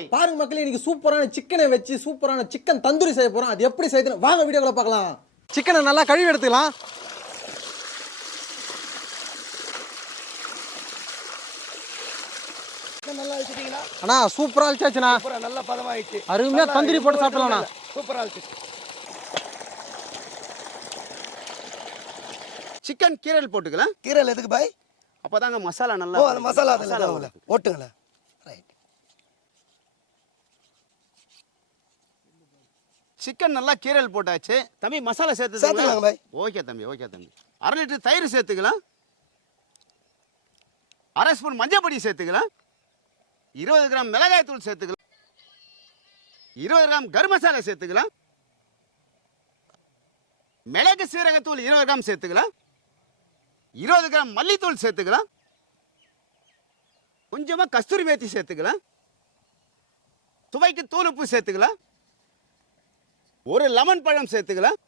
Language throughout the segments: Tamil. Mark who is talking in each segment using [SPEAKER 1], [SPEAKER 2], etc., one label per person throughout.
[SPEAKER 1] பாய்.
[SPEAKER 2] பாருங்க மக்களே இன்னைக்கு சூப்பரான சிக்கனை வச்சு சூப்பரான சிக்கன் தந்தூரி செய்ய போறோம். அது எப்படி செய்யணும் வாங்க வீடியோக்குள்ள பார்க்கலாம். சிக்கனை நல்லா கழுவி எடுத்துக்கலாம்.
[SPEAKER 3] நல்லா
[SPEAKER 2] அண்ணா சூப்பரா அழிச்சாச்சுண்ணா
[SPEAKER 3] நல்லா பதமாயிடுச்சு.
[SPEAKER 2] அருமையா தந்தூரி போட்டு சாப்பிடலாம்ண்ணா
[SPEAKER 3] சூப்பரா இருக்கு
[SPEAKER 1] சிக்கன் கீரல் போட்டுக்கலாம்.
[SPEAKER 3] கீரையில் எதுக்கு பாய்?
[SPEAKER 1] அப்பதாங்க மசாலா நல்லா
[SPEAKER 3] மசாலா அதில்
[SPEAKER 1] மசாலா
[SPEAKER 3] தான் ஓட்டுங்களேன் ரைட்
[SPEAKER 1] சிக்கன் நல்லா கீரல் போட்டாச்சு. தம்பி மசாலா சேர்த்து
[SPEAKER 3] சேர்த்துக்கலாங்க பாய்.
[SPEAKER 1] ஓகே தம்பி ஓகே தம்பி. அரை லிட்டர் தயிர் சேர்த்துக்கலாம். அரை ஸ்பூன் மஞ்சள் பொடி சேர்த்துக்கலாம். இருபது கிராம் மிளகாய் தூள் சேர்த்துக்கலாம். இருபது கிராம் கரும் மசாலா சேர்த்துக்கலாம். மிளகு சீரகத்தூள் இருபது கிராம் சேர்த்துக்கலாம். இருபது கிராம் மல்லித்தூள் சேர்த்துக்கலாம். கொஞ்சமா கஸ்தூரி மேத்தி சேர்த்துக்கலாம். சுவைக்கு தூள் உப்பு சேர்த்துக்கலாம். ஒரு லெமன் பழம் சேர்த்துக்கலாம்.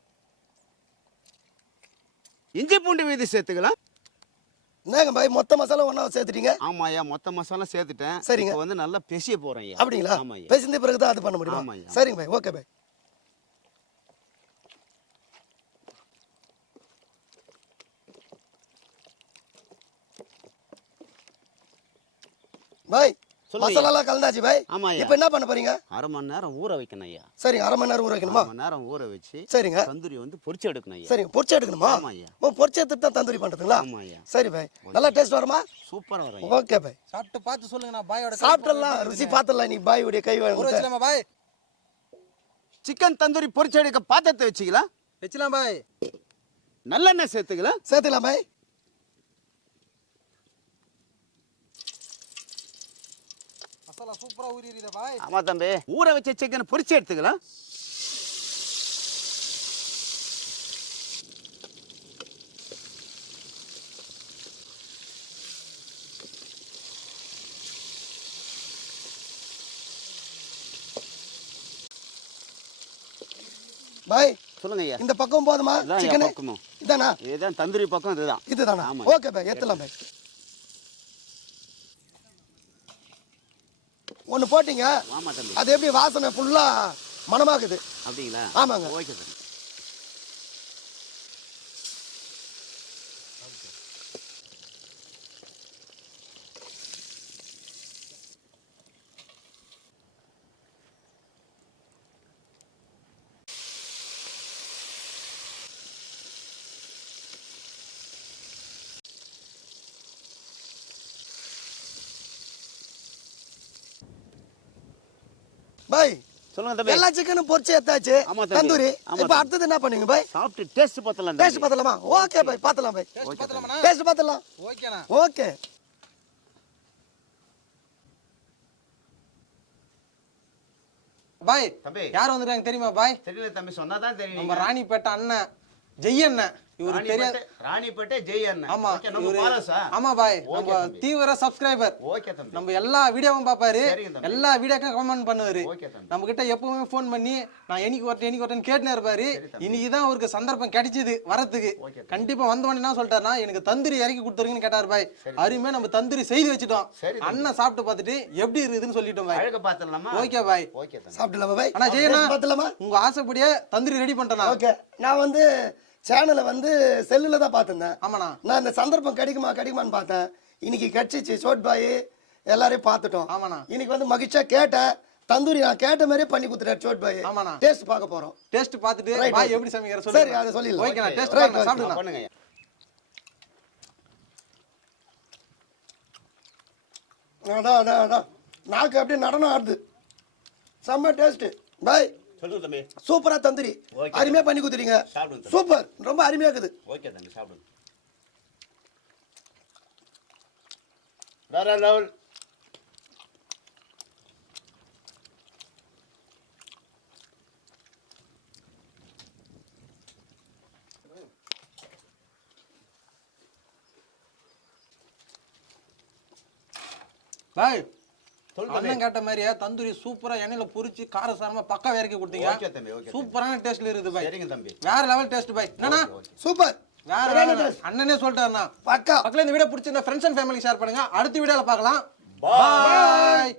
[SPEAKER 1] இஞ்சி பூண்டு மீதி சேர்த்துக்கலாம்.
[SPEAKER 3] என்னங்க பாய் மொத்த மசாலா ஒன்றா சேர்த்துட்டீங்க?
[SPEAKER 1] ஆமாய்யா மொத்த மசாலா சேர்த்துட்டேன்.
[SPEAKER 3] சரிங்க.
[SPEAKER 1] வந்து நல்லா பெசிய போறேன் ஐயா.
[SPEAKER 3] அப்படிங்களா?
[SPEAKER 1] ஆமாய்யா
[SPEAKER 3] பேசிந்த பிறகு தான் அது பண்ண முடியுமா?
[SPEAKER 1] ஆமாய்யா.
[SPEAKER 3] சரிங்க பாய் ஓகே பாய். பாய்
[SPEAKER 1] ஐயா.
[SPEAKER 3] மசாலாலாம் கலந்தாச்சு பாய்.
[SPEAKER 1] ஆமாய்யா.
[SPEAKER 3] இப்போ என்ன பண்ண போறீங்க?
[SPEAKER 1] அரை மணி நேரம் ஊற வைக்கணும் ஐயா.
[SPEAKER 3] சரிங்க அரை மணி நேரம் ஊற
[SPEAKER 1] அரை
[SPEAKER 3] வைக்கணுமா
[SPEAKER 1] மணி நேரம் ஊற வச்சு
[SPEAKER 3] சரிங்க.
[SPEAKER 1] தந்தூரி வந்து பொரிச்சு எடுக்கணும் ஐயா.
[SPEAKER 3] சரிங்க பொரிச்சு எடுக்கணுமா?
[SPEAKER 1] ஆமாய்யா.
[SPEAKER 3] ஓ பொரிச்சு எடுத்துட்டு தான் தந்தூரி பண்ணுறதுங்களா
[SPEAKER 1] ஆமாய்யா
[SPEAKER 3] சரி பாய். நல்லா டேஸ்ட் வருமா?
[SPEAKER 1] சூப்பரா வரும் ஐயா.
[SPEAKER 3] Okay bye.
[SPEAKER 2] சாப்பிட்டு பார்த்து சொல்லுங்கண்ணா பாயோட
[SPEAKER 3] சாப்பிடலாம் ருசி பார்த்துடலாம் நீ பாய் உடைய கை
[SPEAKER 2] ஊற
[SPEAKER 3] வாங்க
[SPEAKER 2] வச்சலாமா பாய்?
[SPEAKER 1] சிக்கன் தந்தூரி பொரிச்சு எடுக்க பாத்திரத்தை வச்சுக்கலாம்.
[SPEAKER 2] வச்சலாம் பாய்.
[SPEAKER 1] நல்லெண்ணெய் சேர்த்துக்கலாம்.
[SPEAKER 3] சேர்த்துக்கலாம் பாய்.
[SPEAKER 2] மசாலா சூப்பரா ஊறிடுதா பாய்.
[SPEAKER 1] ஆமா தம்பி. ஊற வச்ச சிக்கன் பொரிச்சு எடுத்துக்கலாம்.
[SPEAKER 3] பாய்
[SPEAKER 1] சொல்லுங்க ஐயா.
[SPEAKER 3] இந்த பக்கம் போதுமா? சிக்கனு. இதானா?
[SPEAKER 1] இதுதான் தந்தூரி பக்கம் இதுதான்.
[SPEAKER 3] இதுதானா. ஓகே பாய் ஏத்தலாம் பாய். ஒன்று போட்டீங்க. அது எப்படி வாசனை ஃபுல்லா மணமாக்குது
[SPEAKER 1] அப்படிங்களா?
[SPEAKER 3] ஆமாங்க.
[SPEAKER 1] ஓகே சார்
[SPEAKER 3] பாய்
[SPEAKER 1] சொல்லுங்க தம்பி.
[SPEAKER 3] எல்லா சிக்கனும் பொரிச்சு எடுத்தாச்சு.
[SPEAKER 1] ஆமா.
[SPEAKER 3] தந்தூரி. இப்போ. அடுத்தது என்ன பண்ணுவீங்க பாய்
[SPEAKER 1] சாப்பிட்டு டேஸ்ட் பார்த்தலாம்
[SPEAKER 3] டேஸ்ட் பார்த்தலாமா ஓகே பாய் பார்த்தலாம் பாய் டேஸ்ட் பார்த்தலாம்
[SPEAKER 2] ஓகேண்ணா.
[SPEAKER 3] ஓகே
[SPEAKER 2] பாய்
[SPEAKER 1] தம்பி.
[SPEAKER 2] யார் வந்திருக்காங்க தெரியுமா பாய்
[SPEAKER 1] தெரியல தம்பி சொன்னாதான் தெரியும்
[SPEAKER 2] நம்ம ராணிப்பேட்டை அண்ணன் ஜெய் அண்ணன். இவருக்கு தெரியாது
[SPEAKER 1] ராணிப்பேட்டை ஜெய் அண்ணன்.
[SPEAKER 2] ஆமா
[SPEAKER 1] ஓகே, நம்ம
[SPEAKER 2] இவரு-
[SPEAKER 1] பாலஸா?
[SPEAKER 2] ஆமா பாய். நம்ம. தீவிர சப்ஸ்கிரைபர்
[SPEAKER 1] ஓகே தம்பி.
[SPEAKER 2] நம்ம எல்லா வீடியோவும்
[SPEAKER 1] தம்பி.
[SPEAKER 2] எல்லா வீடியோக்கும் கமெண்ட் பண்ணுவாரு.
[SPEAKER 1] ஓகே தம்பி.
[SPEAKER 2] நம்ம கிட்ட எப்பவுமே ஃபோன் பண்ணி நான் என்னைக்கு வரட்டேன் என்னைக்கு வரட்டேன்னு கேட்டுனே இருப்பாரு. இன்னைக்கு தான் அவருக்கு சந்தர்ப்பம் கிடைச்சது
[SPEAKER 1] தம்பி.
[SPEAKER 2] கண்டிப்பா வந்த உடனே என்ன சொல்லிட்டாருன்னா எனக்கு தந்தூரி இறக்கி கொடுத்துருங்கன்னு கேட்டார் பாய். அருமையா நம்ம தந்தூரி செய்து வச்சுட்டோம். அண்ணன் சாப்பிட்டு பார்த்துட்டு எப்படி இருக்குதுன்னு சொல்லிட்டோம் பாய். Okay bye.
[SPEAKER 1] ஓகே தம்பி.
[SPEAKER 3] சாப்பிடலாமா பாய்?
[SPEAKER 2] அண்ணா ஜெயண்ணா
[SPEAKER 3] பார்த்தலாமா
[SPEAKER 2] உங்க ஆசைப்படியே தந்தூரி ரெடி பண்ணிட்டேண்ணா.
[SPEAKER 3] ஓகே. நான் வந்து சேனலை வந்து செல்லில் தான் பார்த்துருந்தேன்.
[SPEAKER 2] ஆமாண்ணா.
[SPEAKER 3] நான் இந்த சந்தர்ப்பம் கிடைக்குமா கிடைக்குமான்னு பார்த்தேன். இன்னைக்கு கிடைச்சிச்சு சோட் பாய் எல்லாரையும் பார்த்துட்டோம்.
[SPEAKER 2] ஆமாண்ணா.
[SPEAKER 3] இன்னைக்கு வந்து மகிழ்ச்சியா கேட்டேன். தந்தூரி நான் கேட்ட மாதிரியே பண்ணி கொடுத்துட்டாரு சோட் பாய்
[SPEAKER 2] ஆமாண்ணா.
[SPEAKER 3] டேஸ்ட் பார்க்க போறோம்.
[SPEAKER 2] டேஸ்ட் பார்த்துட்டு பாய். எப்படி சமைக்கிற
[SPEAKER 3] சரி,
[SPEAKER 2] சொல்லி
[SPEAKER 3] அதை சொல்லிடலாம்.
[SPEAKER 2] ஓகேண்ணா
[SPEAKER 1] ஓகே,
[SPEAKER 2] டேஸ்ட். சாப்பிடுங்க.
[SPEAKER 1] பண்ணுங்க.
[SPEAKER 3] நாக்கு அப்படியே நடனம் ஆடுது. செம்ம டேஸ்ட் பாய்
[SPEAKER 1] சொல்லுங்க தம்பி
[SPEAKER 3] சூப்பரா தந்தூரி. அருமையா பண்ணி கொடுத்துறீங்க. சூப்பர் ரொம்ப அருமையா இருக்குது
[SPEAKER 1] ஓகே தம்பி சாப்பிடுங்க வேற லெவல் தம்பி.
[SPEAKER 2] அண்ணன் கேட்ட மாதிரியே தந்தூரி சூப்பரா எண்ணெயில பொரிச்சு காரசாரமா பக்கா இறக்கி கொடுத்தீங்க.
[SPEAKER 1] ஓகே தம்பி ஓகே தம்பி.
[SPEAKER 2] சூப்பரான டேஸ்ட்ல இருக்குது பாய்.
[SPEAKER 1] சரிங்க தம்பி.
[SPEAKER 2] வேற லெவல் டேஸ்ட் பாய். என்னண்ணா?
[SPEAKER 3] சூப்பர்.
[SPEAKER 2] வேற. அண்ணனே சொல்லிட்டாருண்ணா.
[SPEAKER 3] பக்கா.
[SPEAKER 2] மக்களே இந்த வீடியோ பிடிச்சிருந்தா ஃப்ரெண்ட்ஸ் அண்ட் ஃபேமிலி ஷேர் பண்ணுங்க. அடுத்த வீடியோல பார்க்கலாம். பாய்